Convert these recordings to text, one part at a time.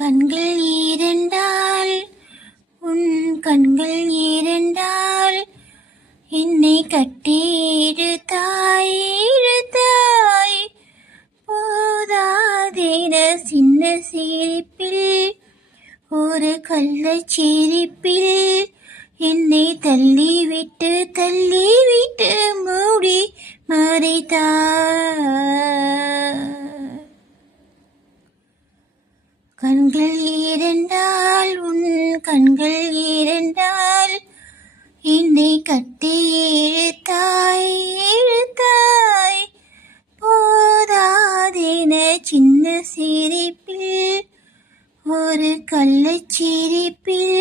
கண்கள் ஈரண்டால் உன் கண்கள் ஈரண்டால் என்னை கட்டி இழுத்தாய் இழுத்தாய் போதாதென சின்ன சிரிப்பில் ஒரு கள்ளச் சிரிப்பில் என்னை தள்ளிவிட்டு மூடி மறைத்தாய். கண்கள் ஈரண்டால் உன் கண்கள் ஈரண்டால் என்னை கட்டி இழுத்தாய் இழுத்தாய் போதாதென சின்ன சிரிப்பில் ஒரு கள்ளச் சிரிப்பில்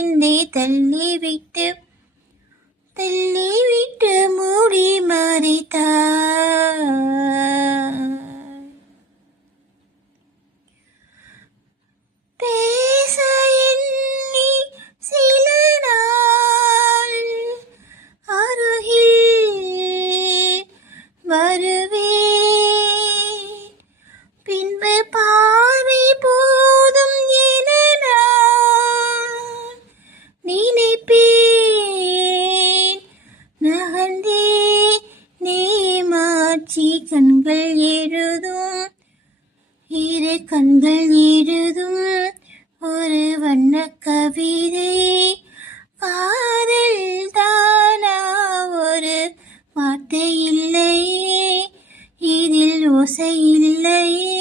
என்னை தள்ளிவிட்டு மூடி மறைத்தாய். பேச எண்ணி சில நாள் அருகில் வருவேன், பின்பு பார்வை போதும் என நான் நினைப்பேன். நகர்ந்தே நேமாட்சி கண்கள் எழுதும் இரு கண்கள் எழுதும் ஒரு வண்ண கவிதை. காதல் தானா ஒரு வார்த்தை இல்லையே, இதில் ஓசை இல்லையே.